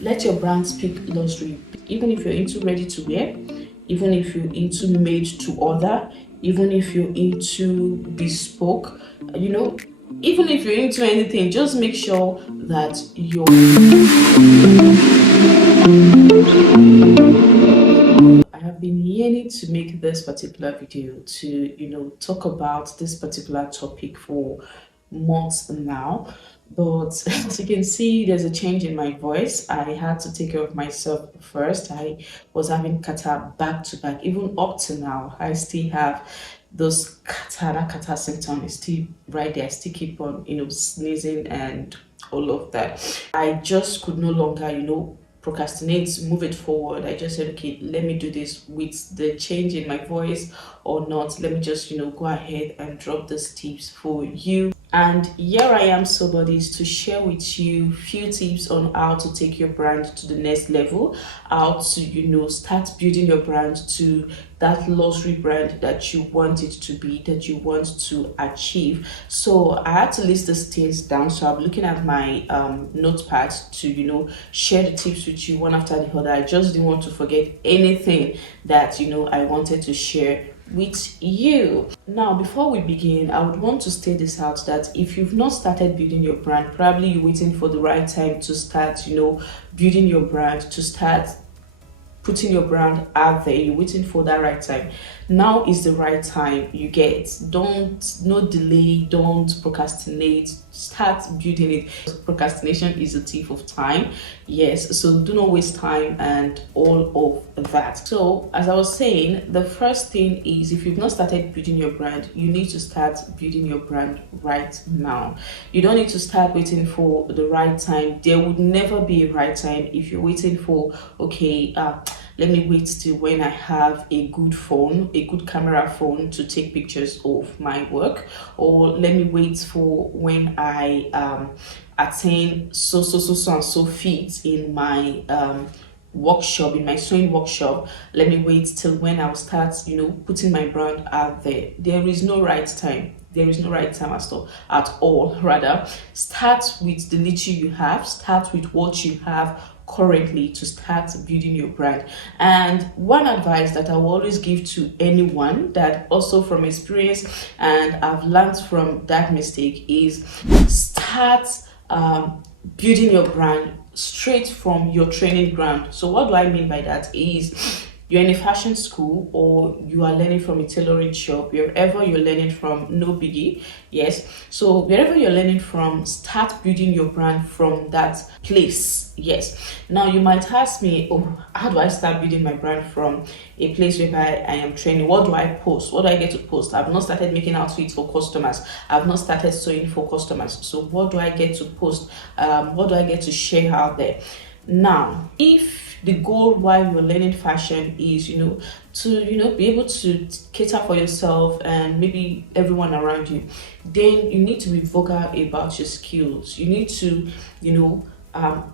Let your brand speak luxury. Even if you're into ready to wear, even if you're into made to order, even if you're into bespoke, you know, even if you're into anything, just make sure that you're. I have been yearning to make this particular video to, talk about this particular topic for months now. But as you can see, there's a change in my voice. I had to take care of myself first. I was having catarrh back to back. Even up to now, I still have those catarrh symptom is still right there. I still keep on, sneezing and all of that. I just could no longer, procrastinate, move it forward. I just said, okay, let me do this with the change in my voice or not. Let me just, go ahead and drop these tips for you. And here I am, so buddies, to share with you few tips on how to take your brand to the next level, how to start building your brand to that luxury brand that you want it to be, that you want to achieve. So I had to list these things down, so I'm looking at my notepad to share the tips with you one after the other. I just didn't want to forget anything that I wanted to share with you. Now, before we begin, I would want to state this out, that if you've not started building your brand, probably you're waiting for the right time to start building your brand, to start putting your brand out there. You're waiting for that right time. Now is the right time. You get, no delay, don't procrastinate, start building it. Procrastination is a thief of time. Yes, so do not waste time and all of that. So as I was saying, the first thing is, if you've not started building your brand, you need to start building your brand right now. You don't need to start waiting for the right time. There would never be a right time if you're waiting for, okay, let me wait till when I have a good phone, a good camera phone to take pictures of my work, or let me wait for when I attain so and so feet in my workshop, in my sewing workshop. Let me wait till when I'll start putting my brand out there. There is no right time. There is no right time at all. Rather, start with the little you have, start with what you have currently to start building your brand. And one advice that I will always give to anyone, that also from experience and I've learned from that mistake, is start building your brand straight from your training ground. So what do I mean by that is, you're in a fashion school or you are learning from a tailoring shop, wherever you're learning from, no biggie. Yes, so wherever you're learning from, start building your brand from that place. Yes, now you might ask me, oh, how do I start building my brand from a place whereby I am training? What do I post? What do I get to post? I've not started making outfits for customers. I've not started sewing for customers. So what do I get to post? What do I get to share out there? Now, if the goal while you're learning fashion is to be able to cater for yourself and maybe everyone around you, then you need to be vocal about your skills. You need to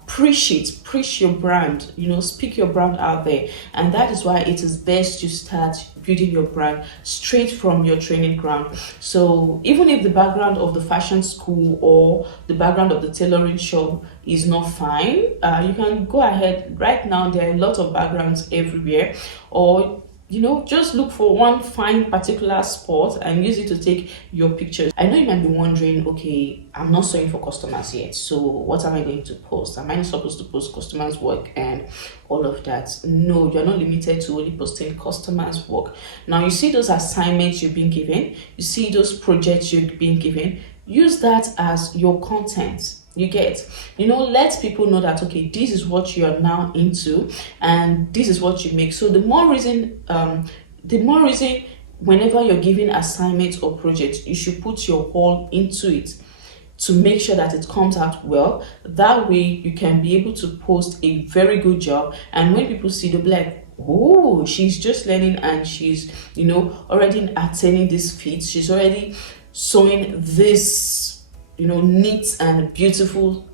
preach your brand, speak your brand out there. And that is why it is best to start building your brand straight from your training ground. So even if the background of the fashion school or the background of the tailoring shop is not fine, you can go ahead. Right now there are a lot of backgrounds everywhere, or just look for one fine particular spot and use it to take your pictures. I know you might be wondering, okay, I'm not sewing for customers yet, so what am I going to post? Am I not supposed to post customers' work and all of that? No, you're not limited to only posting customers' work. Now, you see those assignments you've been given, you see those projects you've been given, use that as your content. You get, let people know that, okay, this is what you are now into and this is what you make. So the more reason whenever you're giving assignments or projects, you should put your all into it to make sure that it comes out well. That way you can be able to post a very good job, and when people see, they'll be like, oh, she's just learning and she's already attaining this feat. She's already sewing this neat and beautiful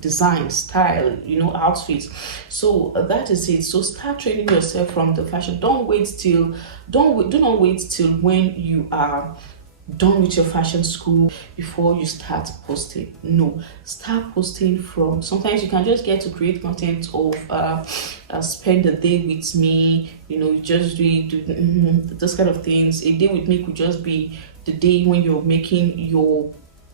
design style outfits. So that is it. So start training yourself from the fashion. Do not wait till when you are done with your fashion school before you start posting. No, start posting from, sometimes you can just get to create content of spend a day with me, you just do those kind of things. A day with me could just be the day when you're making your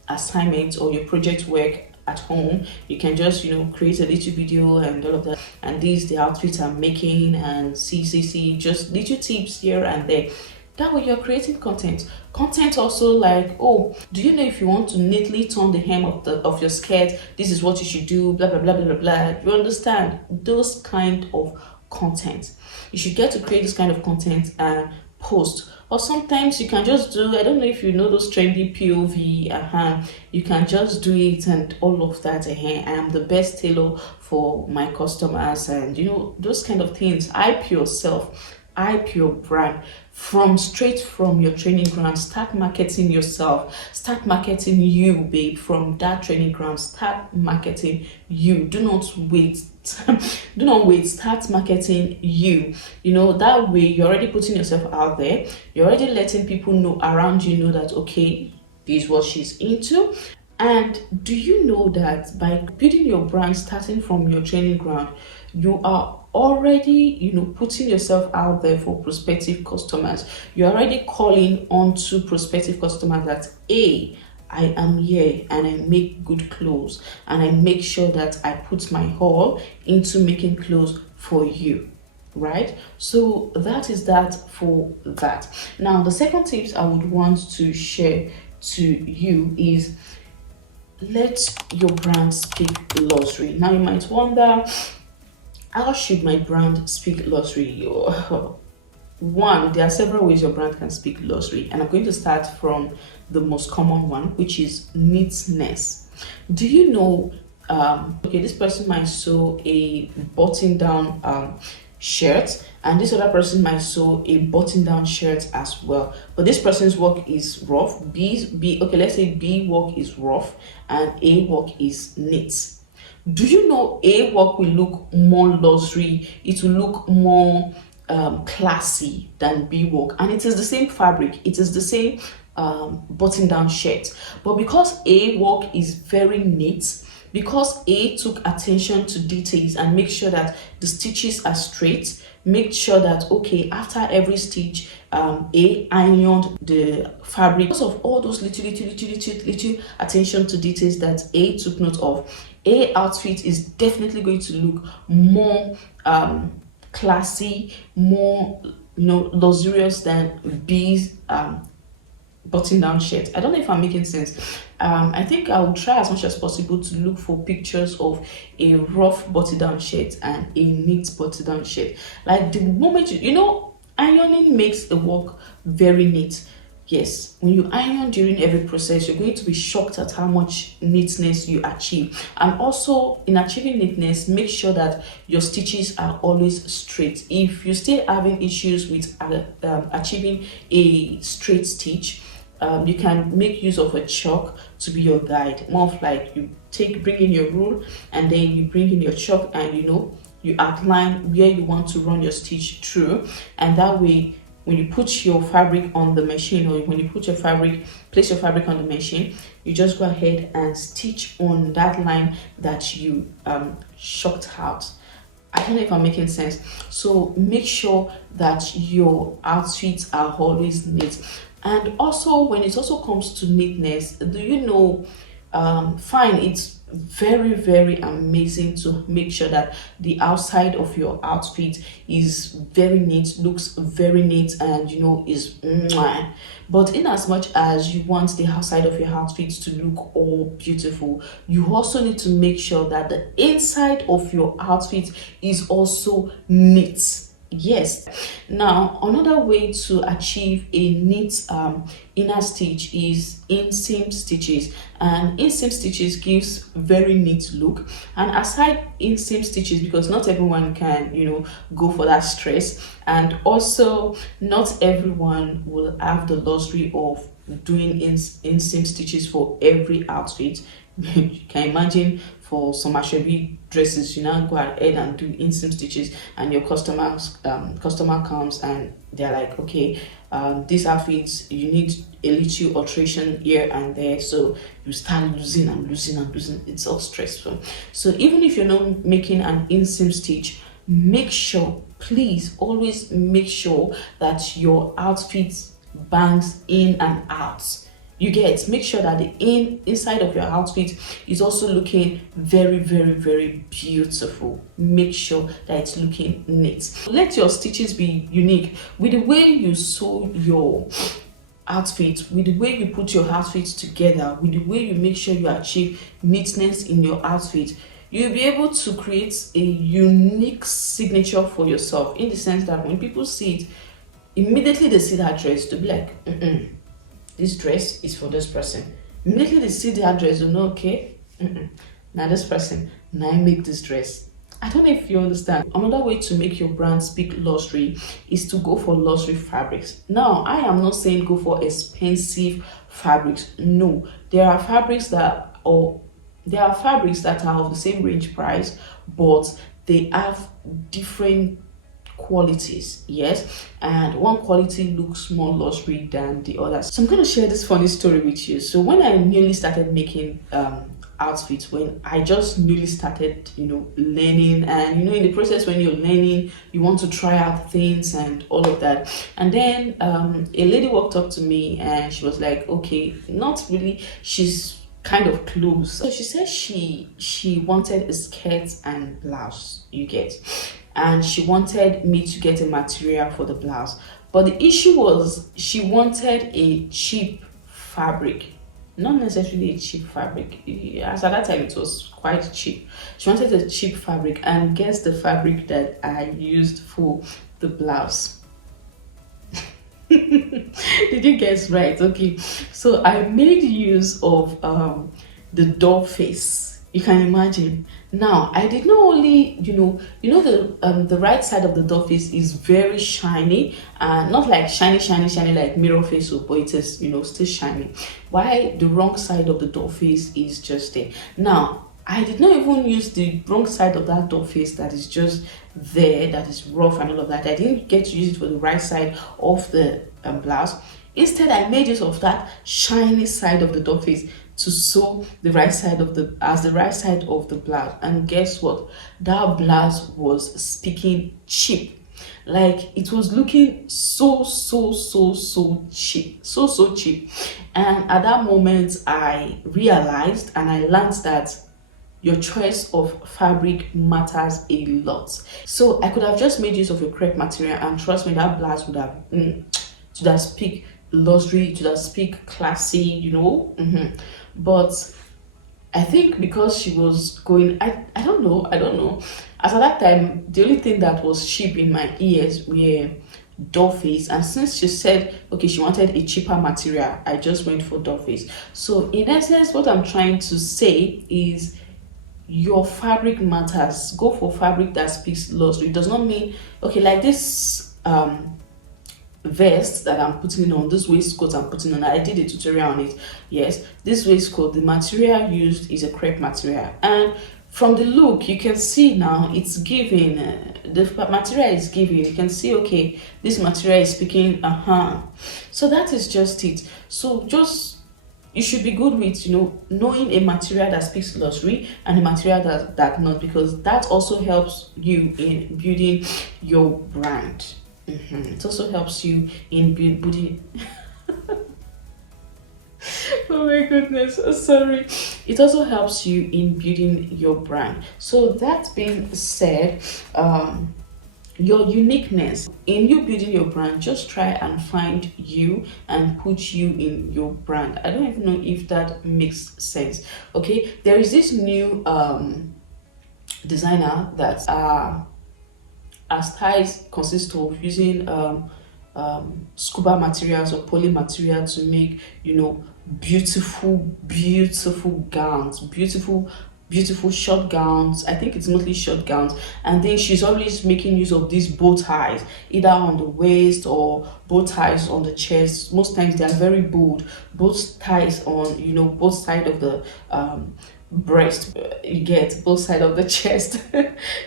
assignment or your project work at home. You can just create a little video and all of that, and these the outfits I'm making, and see just little tips here and there. That way you're creating content also, like, oh, do you know if you want to neatly turn the hem of your skirt, this is what you should do, blah blah blah blah blah blah. You understand? Those kind of content, you should get to create this kind of content and post. Or sometimes you can just do, I don't know if you know those trendy POV, you can just do it and all of that. I am the best tailor for my customers, and those kind of things. Hype yourself, hype your brand from straight from your training ground. Start marketing yourself, start marketing you, babe, from that training ground. Start marketing you. Do not wait. Do not wait. Start marketing you. That way you're already putting yourself out there. You're already letting people know around you know that, okay, this is what she's into. And do you know that by building your brand starting from your training ground, you are already putting yourself out there for prospective customers. You're already calling on to prospective customers that, hey, I am here and I make good clothes, and I make sure that I put my all into making clothes for you, right? So that is that for that. Now the second tips I would want to share to you is, let your brand speak luxury. Now you might wonder, how should my brand speak luxury? One, there are several ways your brand can speak luxury, and I'm going to start from the most common one, which is neatness. Do you know, okay, this person might sew a button down shirt, and this other person might sew a button down shirt as well, but this person's work is rough. Okay, let's say B work is rough and A work is neat. Do you know A work will look more luxury, it will look more classy than B work, and it is the same fabric, it is the same button down shirt, but because A work is very neat, because A took attention to details and make sure that the stitches are straight, make sure that, okay, after every stitch, A ironed the fabric. Because of all those little attention to details that A took note of, A outfit is definitely going to look more classy, more luxurious than B's button down shirt. I don't know if I'm making sense. I think I will try as much as possible to look for pictures of a rough button down shirt and a neat button down shirt. Like the moment ironing makes the work very neat. Yes, when you iron during every process, you're going to be shocked at how much neatness you achieve. And also, in achieving neatness, make sure that your stitches are always straight. If you're still having issues with achieving a straight stitch, you can make use of a chalk to be your guide. More of like you bring in your rule, and then you bring in your chalk, and you outline where you want to run your stitch through, and that way when you put your fabric on the machine, or when you place your fabric on the machine, you just go ahead and stitch on that line that you chalked out. I don't know if I'm making sense. So make sure that your outfits are always neat. And also, when it also comes to neatness, do you know, fine, it's very, very amazing to make sure that the outside of your outfit is very neat, looks very neat, and is mwah. But in as much as you want the outside of your outfit to look all beautiful, you also need to make sure that the inside of your outfit is also neat. Yes. Now another way to achieve a neat inner stitch is inseam stitches, and inseam stitches gives very neat look. And aside inseam stitches, because not everyone can go for that stress, and also not everyone will have the luxury of doing inseam stitches for every outfit. You can imagine for some ashwabi dresses, you now go ahead and do inseam stitches, and your customer comes and they're like, okay, these outfits you need a little alteration here and there, so you start losing and losing and losing. It's all stressful. So even if you're not making an inseam stitch, make sure, please always make sure that your outfit bangs in and out. You get, make sure that the inside of your outfit is also looking very, very, very beautiful. Make sure that it's looking neat. Let your stitches be unique with the way you sew your outfit, with the way you put your outfit together, with the way you make sure you achieve neatness in your outfit. You'll be able to create a unique signature for yourself, in the sense that when people see it, immediately they see that dress, they'll be like, this dress is for this person. Immediately they see the address, you know, okay, now this person, now I make this dress. I don't know if you understand. Another way to make your brand speak luxury is to go for luxury fabrics. Now, I am not saying go for expensive fabrics. No, there are fabrics that are of the same range price, but they have different qualities, yes, and one quality looks more luxury than the other. So I'm going to share this funny story with you. So when I newly started making outfits, when I just newly started, learning, and in the process, when you're learning, you want to try out things and all of that. And then a lady walked up to me and she was like, okay, not really, she's kind of close. So she said she wanted a skirt and blouse, you get, and she wanted me to get a material for the blouse. But the issue was she wanted a cheap fabric, not necessarily a cheap fabric. As at that time, it was quite cheap. She wanted a cheap fabric, and guess the fabric that I used for the blouse. Did you guess right? Okay, so I made use of the doll face. You can imagine. Now I did not only, the right side of the doll face is very shiny, and not like shiny like mirror face, but it is still shiny. Why the wrong side of the doll face is just there. Now I did not even use the wrong side of that doll face that is just there, that is rough and all of that. I didn't get to use it for the right side of the blouse. Instead, I made use of that shiny side of the doll face to sew the right side of the right side of the blouse. And guess what? That blouse was speaking cheap. Like, it was looking so cheap, so cheap. And at that moment, I realized and I learned that your choice of fabric matters a lot. So I could have just made use of a crepe material, and trust me, that blouse would have to that speak luxury, to that speak classy, But I think because she was going, I don't know. As at that time, the only thing that was cheap in my ears were doll face, and since she said okay she wanted a cheaper material, I just went for doll face. So in essence, what I'm trying to say is your fabric matters. Go for fabric that speaks luxury. It does not mean, okay, like this vest that I'm putting on, this waistcoat I'm putting on, I did a tutorial on it. Yes, this waistcoat, the material used is a crepe material, and from the look you can see now it's giving, the material is giving, you can see okay this material is speaking, so that is just it. So just you should be good with knowing a material that speaks luxury and a material that not, because that also helps you in building your brand. It also helps you in building oh my goodness, sorry. It also helps you in building your brand. So that being said, your uniqueness in you building your brand, just try and find you and put you in your brand. I don't even know if that makes sense. Okay, there is this new designer that our styles consist of using scuba materials or poly material to make beautiful gowns, beautiful beautiful short gowns. I think it's mostly short gowns. And then she's always making use of these bow ties, either on the waist or bow ties on the chest. Most times they are very bold. Both ties on, both side of the breast. You get both side of the chest.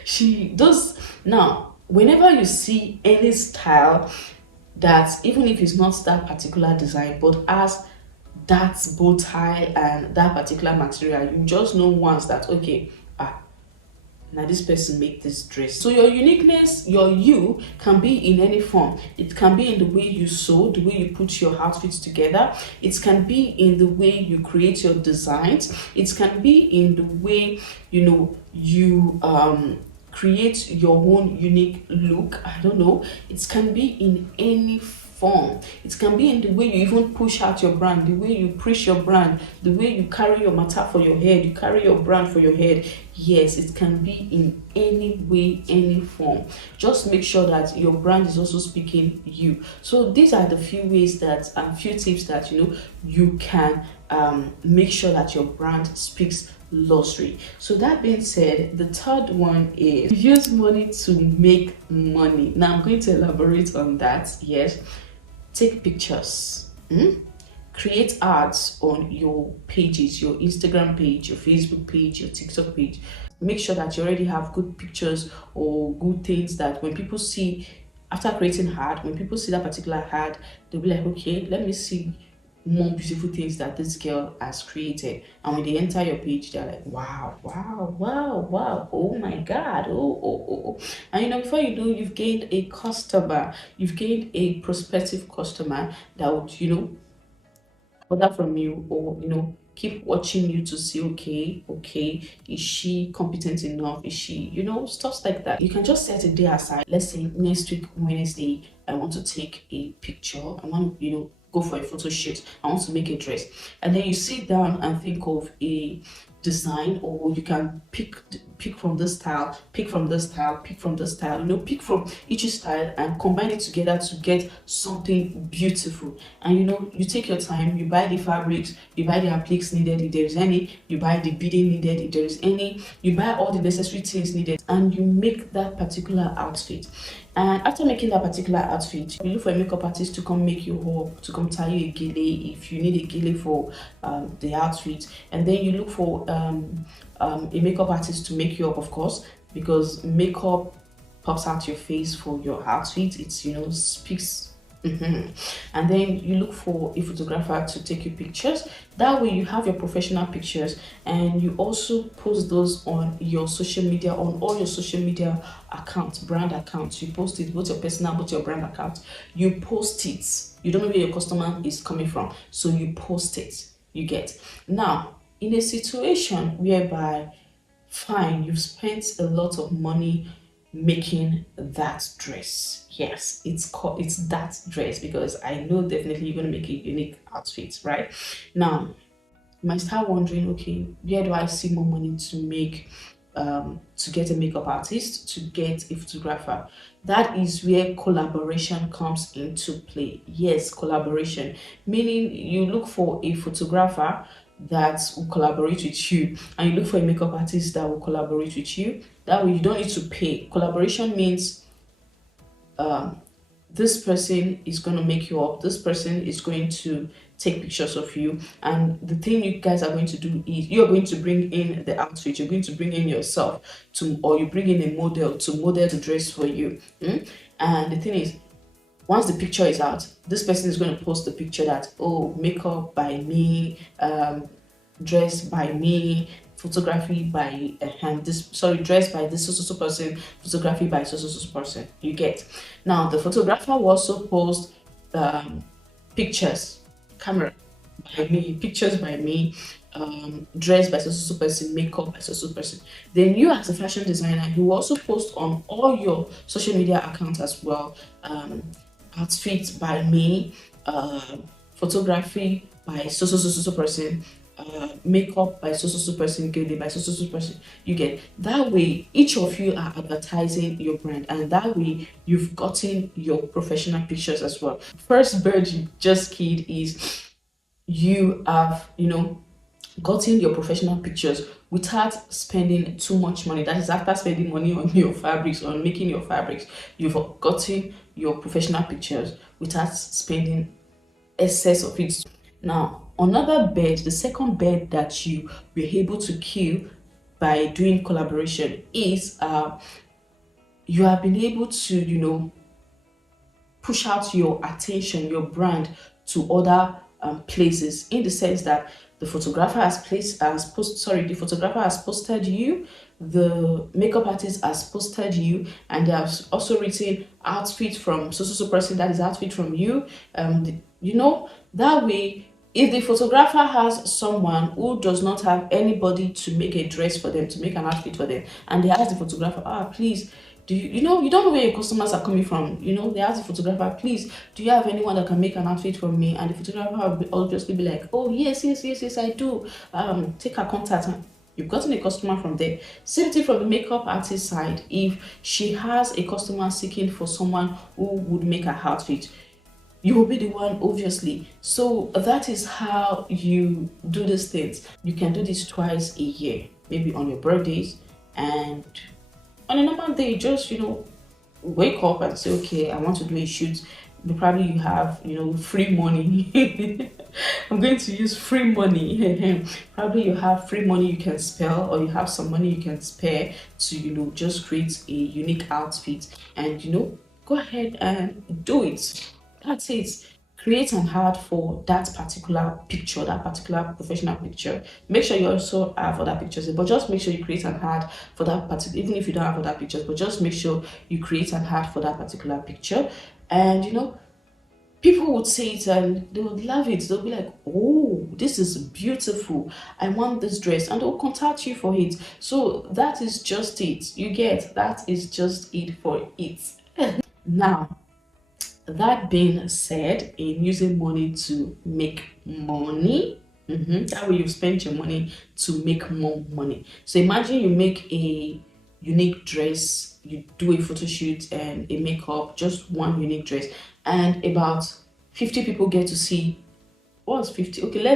She does. Now, whenever you see any style that, even if it's not that particular design, but as that bow tie and that particular material, you just know once that, okay, now this person made this dress. So your uniqueness, your you, can be in any form. It can be in the way you sew, the way you put your outfits together. It can be in the way you create your designs. It can be in the way, you create your own unique look. I don't know. It can be in any form. It can be in the way you even push out your brand, the way you preach your brand, the way you carry your matter for your head, you carry your brand for your head. Yes, it can be in any way, any form. Just make sure that your brand is also speaking you. So these are the few ways that few tips that you can make sure that your brand speaks luxury. So that being said, the third one is use money to make money. Now I'm going to elaborate on that. Yes, take pictures. Create ads on your pages, your Instagram page, your Facebook page, your TikTok page. Make sure that you already have good pictures or good things that when people see, after creating ad, when people see that particular ad, they'll be like, okay, let me see more beautiful things that this girl has created. And when they enter your page, they're like, wow, wow, wow, wow, oh my god, oh. And before you know, you've gained a customer, you've gained a prospective customer that would order from you, or keep watching you to see, okay, is she competent enough, is she, stuff like that. You can just set a day aside. Let's say next week Wednesday, I want to take a picture, I want go for a photo shoot, I want to make a dress. And then you sit down and think of a design, or you can pick from this style, pick from this style, pick from this style, pick from each style and combine it together to get something beautiful. And you take your time, you buy the fabrics, you buy the appliques needed if there is any, you buy the beading needed if there is any, you buy all the necessary things needed, and you make that particular outfit. And after making that particular outfit, you look for a makeup artist to come make you up, to come tie you a gele if you need a gele for the outfit. And then you look for a makeup artist to make you up, of course, because makeup pops out your face for your outfit. It's speaks. And then you look for a photographer to take you pictures. That way you have your professional pictures, and you also post those on your social media, on all your social media accounts, brand accounts. You post it, both your personal, both your brand account. You post it. You don't know where your customer is coming from, so you post it. You get. Now, in a situation whereby, fine, you've spent a lot of money making that dress. Yes, it's that dress, because I know definitely you're going to make a unique outfit, right? Now, you might start wondering, okay, where do I see more money to make, to get a makeup artist, to get a photographer? That is where collaboration comes into play. Yes, collaboration, meaning you look for a photographer that will collaborate with you, and you look for a makeup artist that will collaborate with you. That way you don't need to pay. Collaboration means this person is going to make you up, this person is going to take pictures of you, and the thing you guys are going to do is you're going to bring in the outfit, you're going to bring in yourself to, or you bring in a model to model the dress for you. And the thing is, once the picture is out, this person is going to post the picture that, oh, makeup by me, dress by me, photography by dress by this so person, photography by so person. You get. Now the photographer will also post pictures, camera by me, pictures by me, dress by so person, makeup by so person. Then you, as a fashion designer, you also post on all your social media accounts as well. Outfits by me, photography by so person, makeup by so person, gele by so person. You get. That way each of you are advertising your brand, and that way you've gotten your professional pictures as well. First bird you just killed is you have gotten your professional pictures without spending too much money. That is after spending money on your fabrics, on making your fabrics, you've gotten your professional pictures without spending excess of it. Now, another bed, the second bed that you were able to kill by doing collaboration is you have been able to, push out your attention, your brand to other places, in the sense that the photographer has posted you, the makeup artist has posted you, and they have also written outfit from so person, that is outfit from you. That way, if the photographer has someone who does not have anybody to make a dress for them, to make an outfit for them, and they ask the photographer, please, do you don't know where your customers are coming from, they ask the photographer, please, do you have anyone that can make an outfit for me? And the photographer will obviously be like, oh yes, yes, yes, yes, I do. Take her contact. You've gotten a customer from there. Same thing from the makeup artist side. If she has a customer seeking for someone who would make her outfit, you will be the one, obviously. So that is how you do these things. You can do this twice a year, maybe on your birthdays, and on a normal day, just wake up and say, okay, I want to do a shoot. Probably you have free money. I'm going to use free money. Probably you have free money you can spare, or you have some money you can spare to just create a unique outfit, and go ahead and do it. That's it. Create an ad for that particular picture, that particular professional picture. Make sure you also have other pictures, but just make sure you create an ad for that particular, even if you don't have other pictures, but just make sure you create an ad for that particular picture. And people would see it and they would love it. They'll be like, oh, this is beautiful, I want this dress, and they'll contact you for it. So that is just it. You get, that is just it for it. Now, that being said, in using money to make money, that way you spend your money to make more money. So imagine you make a unique dress, you do a photo shoot and a makeup, just one unique dress, and about 50 people get to see. What's 50? Okay,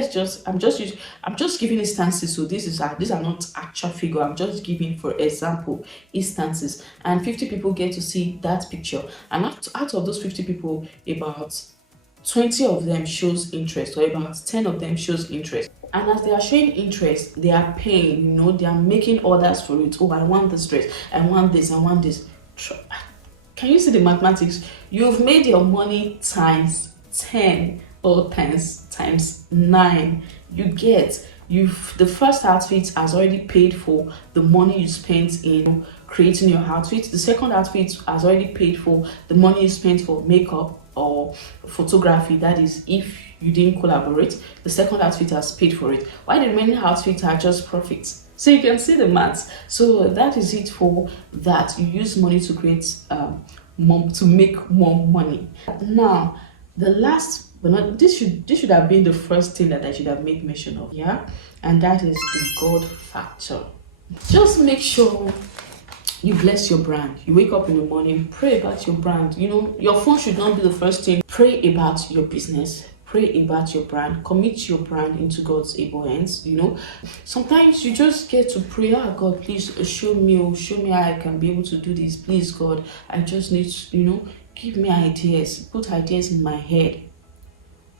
I'm just giving instances. So these are not actual figure. I'm just giving, for example, instances. And 50 people get to see that picture. And out of those 50 people, about 20 of them shows interest, or about 10 of them shows interest. And as they are showing interest, they are paying, they are making orders for it. Oh, I want this dress, I want this, I want this. Can you see the mathematics? You've made your money times 10, or times 9. You get, the first outfit has already paid for the money you spent in creating your outfit. The second outfit has already paid for the money you spent for makeup or photography. That is, if you didn't collaborate, the second outfit has paid for it, while the remaining outfits are just profits. So you can see the maths. So that is it for that. You use money to create to make more money. Now, the last, but not, this should have been the first thing that I should have made mention of, yeah, and that is the God factor. Just make sure you bless your brand. You wake up in the morning, pray about your brand. Your phone should not be the first thing. Pray about your business, pray about your brand, commit your brand into God's able hands. Sometimes you just get to pray, God, please show me how I can be able to do this. Please, God, I just need to, give me ideas, put ideas in my head.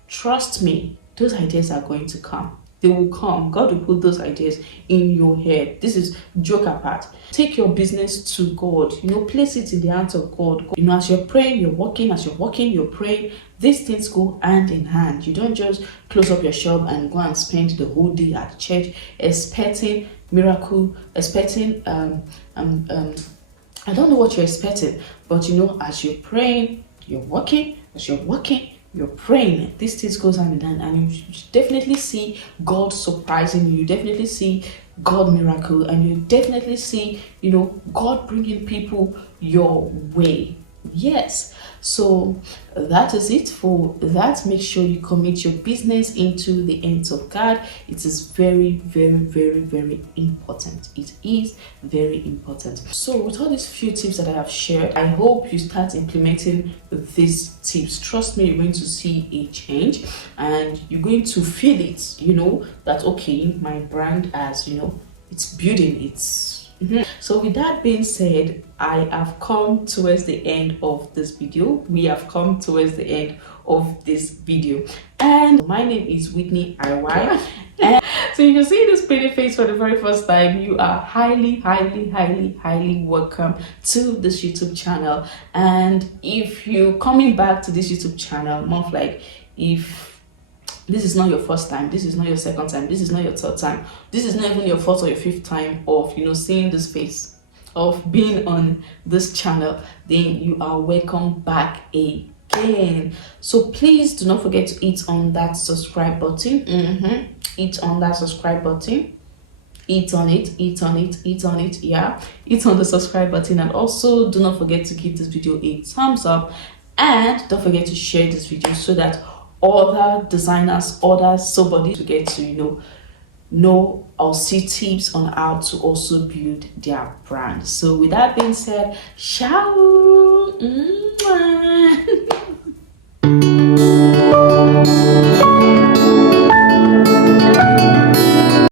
Trust me, those ideas are going to come. They will come. God will put those ideas in your head. This is joke apart. Take your business to God. Place it in the hands of God. As you're praying, you're working. As you're working, you're praying. These things go hand in hand. You don't just close up your shop and go and spend the whole day at church expecting miracle, expecting I don't know what you're expecting, but as you're praying, you're working. As you're working, you're praying. These things goes hand in hand, and you definitely see God surprising you. You definitely see God miracle, and you definitely see, God bringing people your way. Yes. So that is it for that. Make sure you commit your business into the hands of God. It is very, very, very, very important. It is very important. So with all these few tips that I have shared, I hope you start implementing these tips. Trust me, you're going to see a change, and you're going to feel it, that okay, my brand has, it's building, it's So with that being said, I have come towards the end of this video. We have come towards the end of this video, and my name is Whitney IY. And so if you're seeing this pretty face for the very first time, you are highly welcome to this YouTube channel. And if you're coming back to this YouTube channel, more of like, if this is not your first time, this is not your second time, this is not your third time, this is not even your fourth or your fifth time of seeing this face, of being on this channel, then you are welcome back again. So please do not forget to hit on that subscribe button. Hit on that subscribe button, hit on it, yeah, hit on the subscribe button. And also do not forget to give this video a thumbs up, and don't forget to share this video so that other designers, other somebody to get to know or see tips on how to also build their brand. So with that being said, ciao.